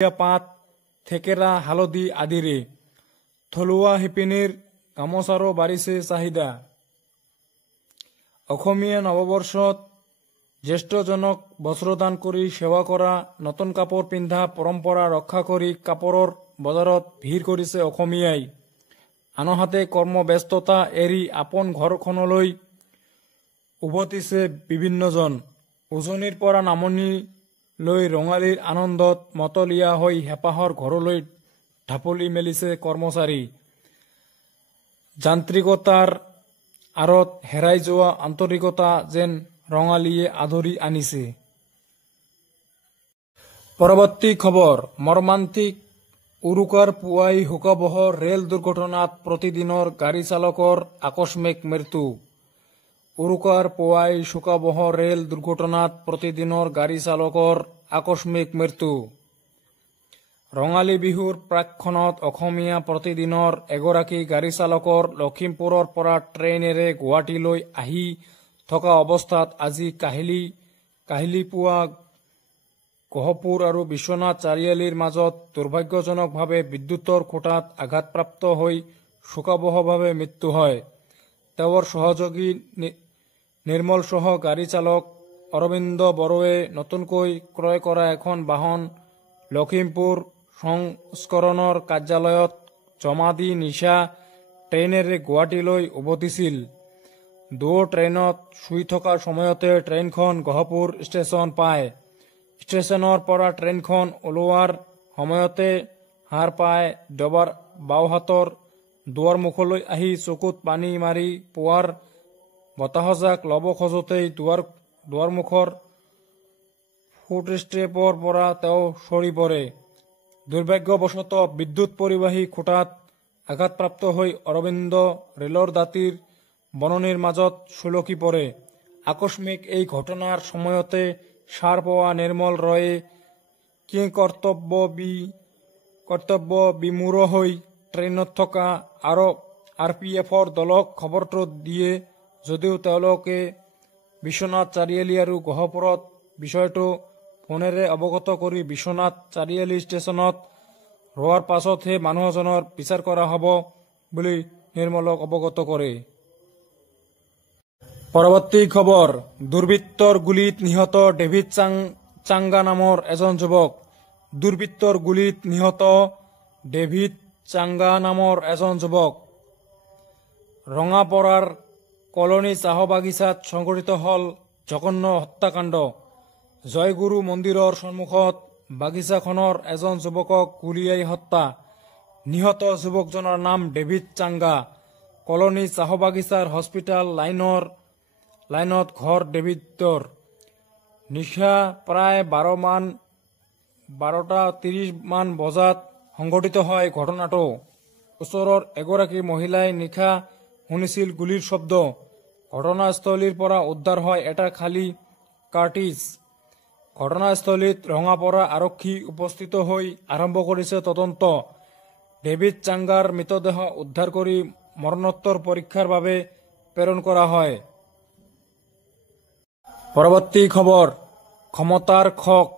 পাত থেকেৰা হালধি আদিৰে থলুৱা শিপিনীৰ গামোচাৰো বাঢ়িছে চাহিদা। অসমীয়া নৱবৰ্ষত জ্যেষ্ঠজনক বস্ত্ৰদান কৰি সেৱা কৰা, নতুন কাপোৰ পিন্ধা পৰম্পৰা ৰক্ষা কৰি কাপোৰৰ বজাৰত ভিৰ কৰিছে অসমীয়াই। আনহাতে কৰ্মব্যস্ততা এৰি আপোন ঘৰখনলৈ উভতিছে বিভিন্নজন। উজনিৰ পৰা নামনি লৈ ৰঙালীৰ আনন্দত মতলীয়া হৈ হেঁপাহৰ ঘৰলৈ ঢাপলি মেলিছে কৰ্মচাৰী। যান্ত্ৰিকতাৰ আঁৰত হেৰাই যোৱা আন্তৰিকতা যেন ৰঙালীয়ে আদৰি আনিছে। পৰৱৰ্তী খবৰ, মৰ্মান্তিক উৰুকাৰ পুৱাই শোকাবহ ৰেল দুৰ্ঘটনাত প্ৰতিদিনৰ গাড়ী চালকৰ আকস্মিক মৃত্যু। উৰুকাৰ পুৱাই শোকাবহ ৰেল দুৰ্ঘটনাত প্ৰতিদিনৰ গাড়ী চালকৰ আকস্মিক মৃত্যু। ৰঙালী বিহুৰ প্ৰাকক্ষণত অসমীয়া প্ৰতিদিনৰ এগৰাকী গাড়ী চালকৰ লখিমপুৰৰ পৰা ট্ৰেইনেৰে গুৱাহাটীলৈ আহি থকা অৱস্থাত আজি কাহিলীপুৱা গহপুৰ আৰু বিশ্বনাথ চাৰিআলিৰ মাজত দুৰ্ভাগ্যজনকভাৱে বিদ্যুতৰ খুঁটাত আঘাতপ্ৰাপ্ত হৈ শোকাবহভাৱে মৃত্যু হয়। তেওঁৰ সহযোগী নিৰ্মলসহ গাড়ী চালক অৰবিন্দ বড়োৱে নতুনকৈ ক্ৰয় কৰা এখন বাহন লখিমপুৰ সংস্কৰণৰ কাৰ্যালয়ত জমা দি নিশা ট্ৰেইনেৰে গুৱাহাটীলৈ উভতিছিল। দুয়ো ট্ৰেইনত শুই থকা সময়তে ট্ৰেইনখন গহপুৰ ষ্টেচন পায়। ষ্টেচনৰ পৰা ট্ৰেইনখন ওলোৱাৰ সময়তে সাৰ পাই ডবাৰ বাওঁহাতৰ দুৱাৰমুখলৈ আহি চকুত পানী মাৰি পুৱাৰ বতাহজাক ল'ব খোজোতেই দুৱাৰমুখৰ ফুটষ্টেপৰ পৰা তেওঁ সৰি পৰে। দুৰ্ভাগ্যবশতঃ বিদ্যুৎ পৰিবাহী খুঁটাত আঘাতপ্ৰাপ্ত হৈ অৰবিন্দ ৰেলৰ দাঁতিৰ বননিৰ মাজত সুলকি পৰে। আকস্মিক এই ঘটনাৰ সময়তে সাৰ পোৱা নিৰ্মল ৰয়ে কৰ্তব্যবিমূঢ় হৈ ট্ৰেইনত থকা RPFৰ দলক খবৰটো দিয়ে যদিও তেওঁলোকে বিশ্বনাথ চাৰিআলি আৰু গহপুৰত বিষয়টো ফোনেৰে অৱগত কৰি বিশ্বনাথ চাৰিআলি ষ্টেচনত ৰোৱাৰ পাছতহে মানুহজনৰ বিচাৰ কৰা হ'ব বুলি নিৰ্মলক অৱগত কৰে। পৰৱৰ্তী খবৰ, দুৰ্বৃত্তৰ গুলীত নিহত ডেভিড চাংগা নামৰ এজন যুৱক। দুৰ্বৃত্তৰ গুলীত নিহত ডেভিড চাংগা নামৰ এজন যুৱক। ৰঙাপৰাৰ কলনী চাহ বাগিচাত সংঘটিত হল জঘন্য হত্যাকাণ্ড। জয়গুৰু মন্দিৰৰ সন্মুখত বাগিচাখনৰ এজন যুৱকক গুলীয়াই হত্যা। নিহত যুৱকজনৰ নাম ডেভিড চাংগা। কলনী চাহ বাগিচাৰ হস্পিটাল লাইনত ঘৰ ডেভিডৰ। নিশা প্ৰায় 12:30 মান বজাত সংঘটিত হয় ঘটনাটো। ওচৰৰ এগৰাকী মহিলাই নিশা শুনিছিল গুলীৰ শব্দ। ঘটনাস্থলীৰ পৰা উদ্ধাৰ হয় এটা খালী কাৰ্টিজ। ঘটনাস্থলীত ৰঙাপৰা আৰক্ষী উপস্থিত হৈ আৰম্ভ কৰিছে তদন্ত। ডেভিড চাংগাৰ মৃতদেহ উদ্ধাৰ কৰি মৰণোত্তৰ পৰীক্ষাৰ বাবে প্ৰেৰণ কৰা হয়। পৰৱৰ্তী খবৰ, ক্ষমতাৰ খক।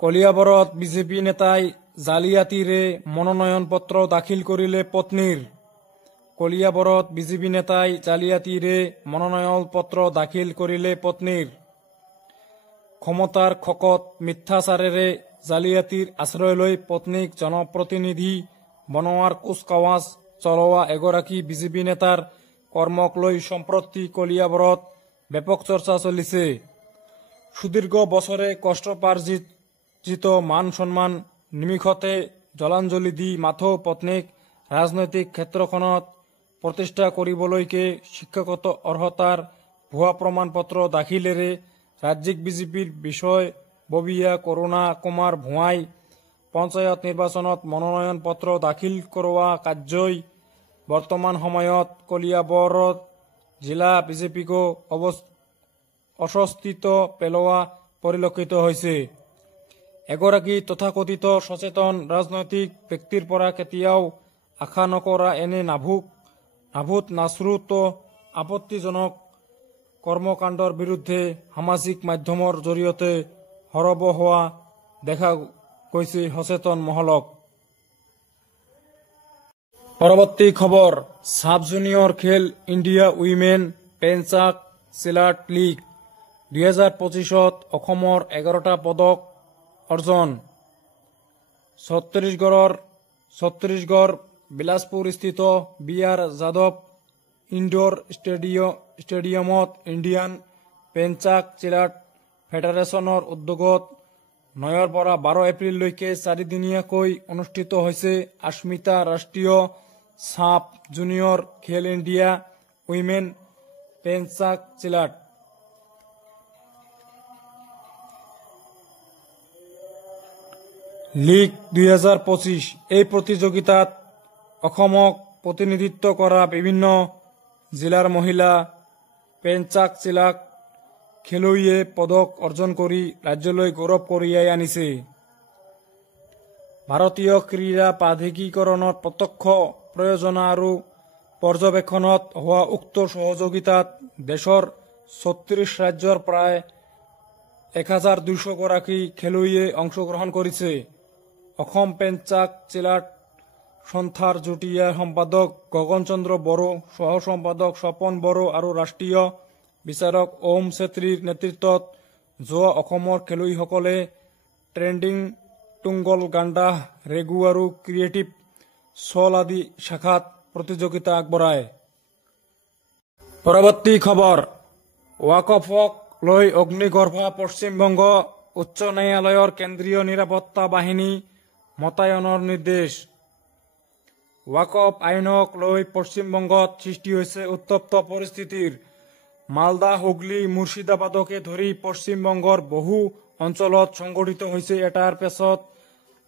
কলিয়াবৰত বিজেপি নেতাই জালিয়াতিৰে মনোনয়ন পত্ৰ দাখিল কৰিলে পত্নীৰ। কলিয়াবৰত বিজেপি নেতাই জালিয়াতিৰে মনোনয়ন পত্ৰ দাখিল কৰিলে পত্নীৰ। ক্ষমতাৰ খকত মিথ্যাচাৰেৰে জালিয়াতিৰ আশ্ৰয় লৈ পত্নীক জনপ্ৰতিনিধি বনোৱাৰ কুচকাৱাজ চলোৱা এগৰাকী বিজেপি নেতাৰ কৰ্মক লৈ সম্প্ৰতি কলিয়াবৰত ব্যাপক চৰ্চা চলিছে। সুদীৰ্ঘ বছৰে কষ্টপাৰ্জিত মান সন্মান নিমিষতে জলাঞ্জলি দি মাথো পত্নীক ৰাজনৈতিক ক্ষেত্ৰখনত প্ৰতিষ্ঠা কৰিবলৈকে শিক্ষাগত অৰ্হতাৰ ভুৱা প্ৰমাণ পত্ৰ দাখিলেৰে ৰাজ্যিক বিজেপিৰ বিষয়ববীয়া কৰুণা কুমাৰ ভূঞাই পঞ্চায়ত নিৰ্বাচনত মনোনয়ন পত্ৰ দাখিল কৰোৱা কাৰ্যই বৰ্তমান সময়ত কলিয়াবৰত জিলা বিজেপিকো অস্বস্তিত পেলোৱা পৰিলক্ষিত হৈছে। এগৰাকী তথাকথিত সচেতন ৰাজনৈতিক ব্যক্তিৰ পৰা কেতিয়াও আশা নকৰা এনে নাভূত নাশ্ৰুত আপত্তিজনক কৰ্মকাণ্ডৰ বিৰুদ্ধে সামাজিক মাধ্যমৰ জৰিয়তে সৰব হোৱা দেখা কৈছে সচেতন মহলক। পৰৱৰ্তী খবৰ, সাব জুনিয়ৰ খেল India women Pencak silat league 2025 অসমৰ 11টা পদক অৰ্জন। ছত্তীশগড়ৰ বিলাসপুৰ স্থিত বি.আৰ. যাদৱ ইনডোৰ ষ্টেডিয়ামত ইণ্ডিয়ান পেঞ্চাক চিলাট ফেডাৰেশ্যনৰ উদ্যোগত 9ৰ পৰা 12 এপ্ৰিললৈকে 4দিনীয়াকৈ অনুষ্ঠিত হৈছে আস্মিতা ৰাষ্ট্ৰীয় সাব জুনিয়ৰ খেল India women Pencak silat. League 2025 এই প্ৰতিযোগিতাত অসমক প্ৰতিনিধিত্ব কৰা বিভিন্ন জিলাৰ মহিলা পেঞ্চাক চিলাট খেলুৱৈয়ে পদক অৰ্জন কৰি ৰাজ্যলৈ গৌৰৱ কঢ়িয়াই আনিছে। ভাৰতীয় ক্ৰীড়া প্ৰাধিকৰণৰ প্ৰত্যক্ষ প্ৰয়োজনা আৰু পৰ্যবেক্ষণত হোৱা উক্ত সহযোগিতাত দেশৰ 36 ৰাজ্যৰ প্ৰায় 1200 গৰাকী খেলুৱৈয়ে অংশগ্ৰহণ কৰিছে। অসম পেঞ্চাক চিলাট সন্থাৰ যুটীয়া সম্পাদক গগন চন্দ্ৰ বড়ো, সহ সম্পাদক স্বপন বড়ো আৰু ৰাষ্ট্ৰীয় বিচাৰক ওম ছেত্ৰীৰ নেতৃত্বত যোৱা অসমৰ খেলুৱৈসকলে ট্ৰেণ্ডিং, তুংগল, গাণ্ডা, ৰেগু আৰু ক্ৰিয়েটিভ ছল আদি শাখাত প্ৰতিযোগিতা আগবঢ়ায়। পৰৱৰ্তী খবৰ, ৱাকফক লৈ অগ্নিগৰ্ভা পশ্চিমবংগ উচ্চ ন্যায়ালয়ৰ কেন্দ্ৰীয় নিৰাপত্তা বাহিনী মোতায়েনৰ নিৰ্দেশ। ৱাকফ আইনক লৈ পশ্চিমবংগত সৃষ্টি হৈছে উত্তপ্ত পৰিস্থিতিৰ। মালদা, হুগলী, মুৰ্ছিদাবাদকে ধৰি পশ্চিমবংগৰ বহু অঞ্চলত সংঘটিত হৈছে এটাৰ পিছত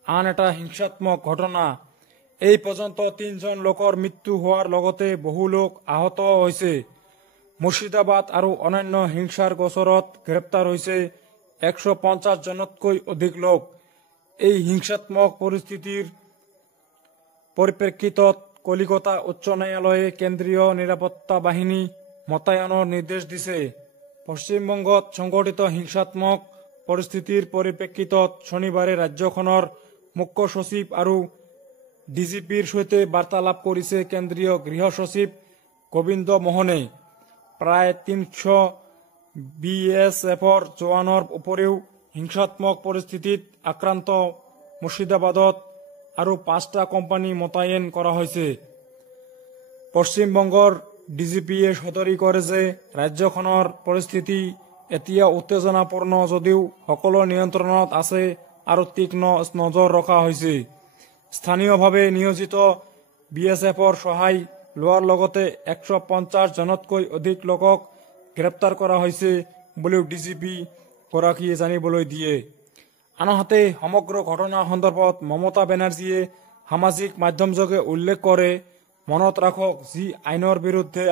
আন এটা হিংসাত্মক ঘটনা। এই পৰ্যন্ত 3জন লোকৰ মৃত্যু হোৱাৰ লগতে বহু লোক আহত হৈছে। মুৰ্ছিদাবাদ আৰু অন্যান্য হিংসাৰ গোচৰত গ্ৰেপ্তাৰ হৈছে 150 জনতকৈ অধিক লোক। এই হিংসাত্মক পৰিস্থিতিৰ পৰিপ্ৰেক্ষিতত কলিকতা উচ্চ ন্যায়ালয়ে কেন্দ্ৰীয় নিৰাপত্তা বাহিনী মোতায়েনৰ নিৰ্দেশ দিছে। পশ্চিমবংগত সংঘটিত হিংসাত্মক পৰিস্থিতিৰ পৰিপ্ৰেক্ষিতত শনিবাৰে ৰাজ্যখনৰ মুখ্য সচিব আৰু ডিজিপিৰ সৈতে বাৰ্তালাপ কৰিছে কেন্দ্ৰীয় গৃহ সচিব গোবিন্দ মোহনে। প্ৰায় 300 BSFৰ জোৱানৰ উপৰিও হিংসাত্মক পৰিস্থিতিত আক্ৰান্ত মুৰ্ছিদাবাদত আৰু 5টা কোম্পানী মোতায়েন কৰা হৈছে। পশ্চিমবংগৰ ডিজিপিয়ে সদৰি কৰে যে ৰাজ্যখনৰ পৰিস্থিতি এতিয়া উত্তেজনাপূৰ্ণ যদিও সকলো নিয়ন্ত্ৰণত আছে আৰু তীক্ষ্ণ নজৰ ৰখা হৈছে। স্থানীয়ভাৱে নিয়োজিত BSFৰ সহায় লোৱাৰ লগতে 150 জনতকৈ অধিক লোকক গ্ৰেপ্তাৰ কৰা হৈছে বুলিও ডিজিপি গৰাকীয়ে জানিবলৈ দিয়ে। আনহাতে সমগ্ৰ ঘটনাৰ সন্দৰ্ভত মমতা বেনাৰ্জীয়ে সামাজিক মাধ্যমযোগে উল্লেখ কৰে, মনত ৰাখক, যি আইনৰ বিৰুদ্ধে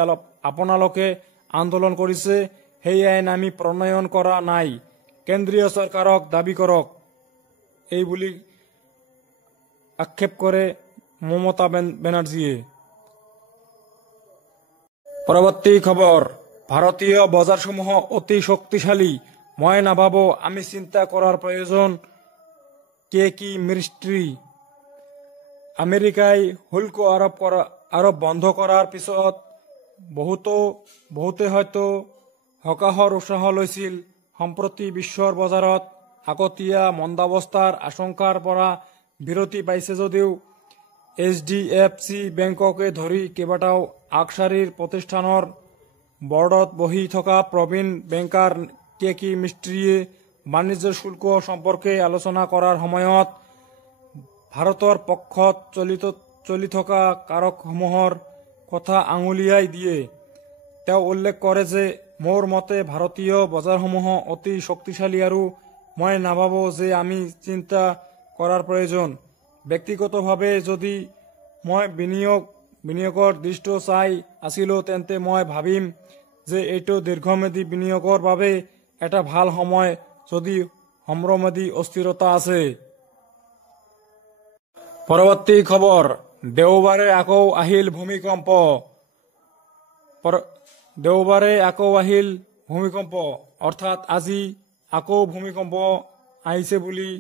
আপোনালোকে আন্দোলন কৰিছে সেই আইন আমি প্ৰণয়ন কৰা নাই, কেন্দ্ৰীয় চৰকাৰক দাবী কৰক, এই বুলি আক্ষেপ কৰে মমতা বেনাৰ্জীয়ে। পৰৱৰ্তী খবৰ, ভাৰতীয় বজাৰসমূহ অতি শক্তিশালী, মই নাভাবো আমি চিন্তা কৰাৰ প্ৰয়োজন কি মিনিষ্ট্ৰী। আমেৰিকাই শুল্ক আৰোপ বন্ধ কৰাৰ পিছত বহুতে হয়তো হতাশাৰ উৎসাহ লৈছিল। সম্প্ৰতি বিশ্বৰ বজাৰত আগতীয়া মন্দাৱস্থাৰ আশংকাৰ পৰা বিৰতি পাইছে যদিও HDFC বেংককে ধৰি কেইবাটাও আগশাৰীৰ প্ৰতিষ্ঠানৰ বৰ্ডত বহি থকা প্ৰবীণ বেংকাৰ কেকি মিস্ত্ৰীয়ে বাণিজ্য শুল্ক সম্পৰ্কে আলোচনা কৰাৰ সময়ত ভাৰতৰ পক্ষত চলি থকা কাৰকসমূহৰ কথা আঙুলিয়াই দিয়ে। তেওঁ উল্লেখ কৰে যে মোৰ মতে ভাৰতীয় বজাৰসমূহ অতি শক্তিশালী আৰু মই নাভাবো যে আমি চিন্তা কৰাৰ প্ৰয়োজন। ব্যক্তিগতভাৱে যদি মই বিনিয়োগৰ দৃষ্টি চাই আছিলো তেন্তে মই ভাবিম যে এইটো দীৰ্ঘম্যাদী বিনিয়োগৰ বাবে এটা ভাল সময় যদি সম্ভ্ৰম্যাদী অস্থিৰতা আছে। পৰৱৰ্তী খবৰ, দেওবাৰে আকৌ আহিল ভূমিকম্প। অৰ্থাৎ আজি আকৌ ভূমিকম্প আহিছে বুলি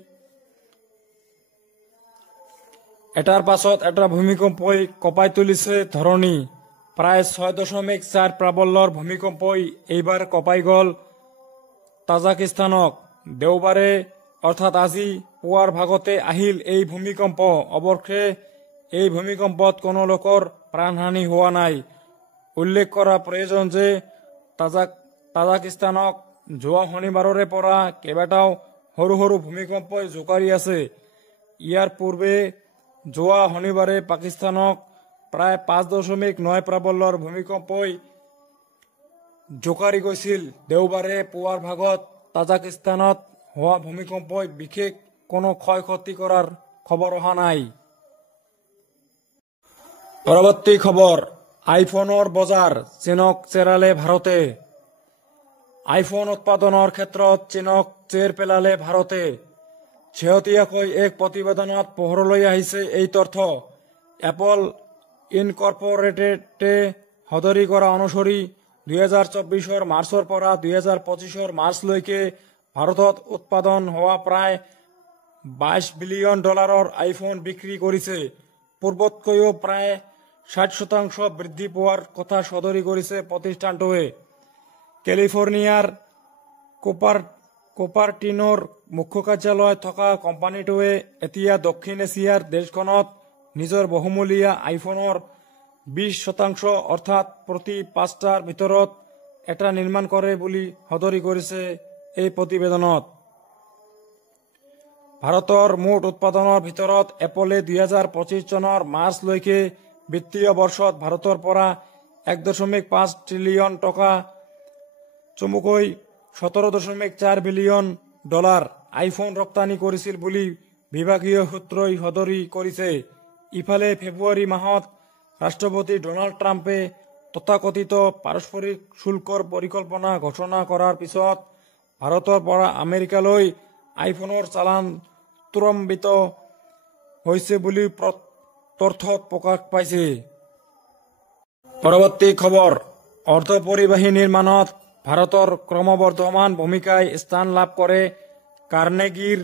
এটাৰ পাছত এটা ভূমিকম্পই কপাই তুলিছে ধৰণী। প্ৰায় 6.4 প্ৰাবল্যৰ ভূমিকম্পই এইবাৰ কপাই গ'ল তাজাকিস্তানক। দেওবাৰে অৰ্থাৎ আজি পুৱাৰ ভাগতে আহিল এই ভূমিকম্প। অৱশ্যে এই ভূমিকম্পত কোনো লোকৰ প্ৰাণহানি হোৱা নাই। উল্লেখ কৰা প্ৰয়োজন যে তাজাকিস্তানক যোৱা শনিবাৰৰে পৰা কেইবাটাও সৰু সৰু ভূমিকম্পই জোকাৰি আছে। ইয়াৰ পূৰ্বে যোৱা শনিবাৰে পাকিস্তানক প্ৰায় 5.9 প্ৰাবল্যৰ ভূমিকম্পই জোকাৰি গৈছিল। দেওবাৰে পুৱাৰ ভাগত তাজাকিস্তানত হোৱা ভূমিকম্পই বিশেষ কোনো ক্ষয় ক্ষতি কৰাৰ খবৰ অহা নাই। পৰৱৰ্তী খবৰ, আইফোনৰ বজাৰ, চীনক চেৰালে ভাৰতে। আইফোন উৎপাদনৰ ক্ষেত্ৰত চীনক চেৰ পেলালে ভাৰতে। শেহতীয়াকৈ এক প্ৰতিবেদনত পোহৰলৈ আহিছে এই তথ্য। এপল ইনকৰ্পৰেটেডে সদৰি কৰা অনুসৰি 2024 মাৰ্চৰ পৰা 2025 মাৰ্চলৈকে ভাৰতত উৎপাদন হোৱা প্ৰায় $22 বিলিয়ন আইফোন বিক্ৰী কৰিছে। পূৰ্বতকৈও প্ৰায় 60% বৃদ্ধি পোৱাৰ কথা সদৰি কৰিছে প্ৰতিষ্ঠানটোৱে। কেলিফৰ্ণিয়াৰ কোপাৰটিনোৰ মুখ্য কাৰ্যালয় থকা কোম্পানীটোৱে এতিয়া দক্ষিণ এছিয়াৰ দেশখনত নিজৰ বহুমূলীয়া আইফোনৰ 20% অৰ্থাৎ প্ৰতি 5টাৰ ভিতৰত এটা নিৰ্মাণ কৰে বুলি সদৰি কৰিছে এই প্ৰতিবেদনত। ভাৰতৰ মুঠ উৎপাদনৰ ভিতৰত এপলে 2025 চনৰ মাৰ্চলৈকে বিত্তীয় বৰ্ষত ভাৰতৰ পৰা $1.5 ট্ৰিলিয়ন চমুকৈ $17.4 বিলিয়ন আইফোন ৰপ্তানি কৰিছিল বুলি বিভাগীয় সূত্ৰই সদৰি কৰিছে। ইফালে ফেব্ৰুৱাৰী মাহত ৰাষ্ট্ৰপতি ডনাল্ড ট্ৰাম্পে তথাকথিত পাৰস্পৰিক শুল্কৰ পৰিকল্পনা ঘোষণা কৰাৰ পিছত ভাৰতৰ পৰা আমেৰিকালৈ আইফোনৰ চালান ত্বৰান্বিত হৈছে বুলি তথ্যত প্ৰকাশ পাইছে। পৰৱৰ্তী খবৰ, অৰ্ধপৰিবাহী নিৰ্মাণত ভাৰতৰ ক্ৰমবৰ্ধমান ভূমিকাই স্থান লাভ কৰে কাৰ্নেগীৰ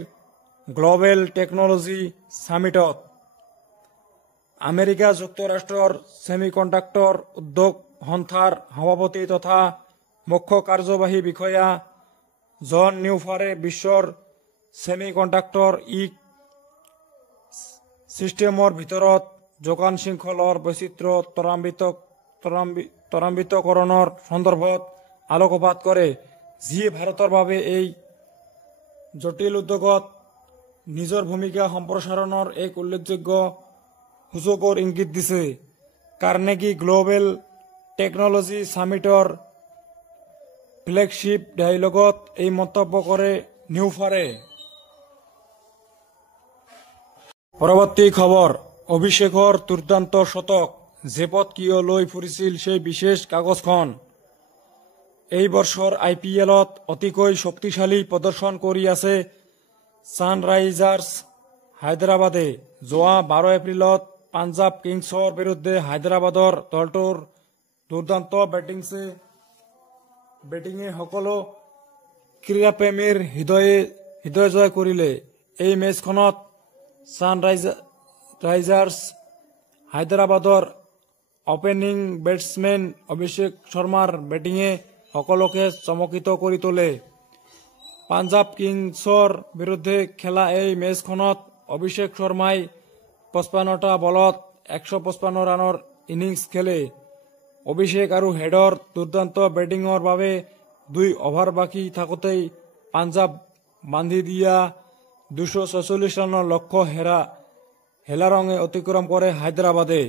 গ্ল'বেল টেকনলজি সামিটত। আমেৰিকা যুক্তৰাষ্ট্ৰৰ ছেমিকণ্ডাক্টৰ উদ্যোগ সংস্থাৰ সভাপতি তথা মুখ্য কাৰ্যবাহী বিষয়া জন নিউফাৰে বিশ্বৰ ছেমিকণ্ডাক্টৰ চিষ্টেমৰ ভিতৰত যোগান শৃংখলৰ বৈচিত্ৰ্য ত্বৰান্বিতকৰণৰ সন্দৰ্ভত আলোকপাত কৰে, যিয়ে ভাৰতৰ বাবে এই জটিল উদ্যোগত নিজৰ ভূমিকা সম্প্ৰসাৰণৰ এক উল্লেখযোগ্য সুযোগৰ ইংগিত দিছে। কাৰ্নেগী গ্ল'বেল টেকনলজি সামিটৰ ফ্লেগশ্বিপ ডায়লগত এই মন্তব্য কৰে নিউফাৰে। পৰৱৰ্তী খবৰ, অভিষেকৰ দুৰ্দান্ত শতক, জেপত কিয় লৈ ফুৰিছিল সেই বিশেষ কাগজখন। এই বৰ্ষৰ IPLত অতিকৈ শক্তিশালী প্ৰদৰ্শন কৰি আছে ছানৰাইজাৰ্ছ হায়দৰাবাদে। যোৱা 12 এপ্ৰিলত পাঞ্জাৱ কিংছৰ বিৰুদ্ধে হায়দৰাবাদৰ দলটোৰ দুৰ্দান্ত বেটিঙে সকলো ক্ৰীড়াপ্ৰেমীৰ হৃদয় জয় কৰিলে। এই মেচখনত ছানৰাইজাৰ্ছ হায়দৰাবাদৰ অপেনিং বেটছমেন অভিষেক শৰ্মাৰ বেটিঙে সকলোকে চমকিত কৰি তোলে। পাঞ্জাৱ কিংছৰ বিৰুদ্ধে খেলা এই মেচখনত অভিষেক শৰ্মাই 55টা বলত 155 ৰানৰ ইনিংছ খেলে। অভিষেক আৰু হেডৰ দুৰ্দান্ত বেটিঙৰ বাবে 2 অভাৰ বাকী থাকোঁতেই পাঞ্জাৱ বান্ধি দিয়া 246 ৰানৰ লক্ষ্য হেলাৰঙে অতিক্ৰম কৰে হায়দৰাবাদে।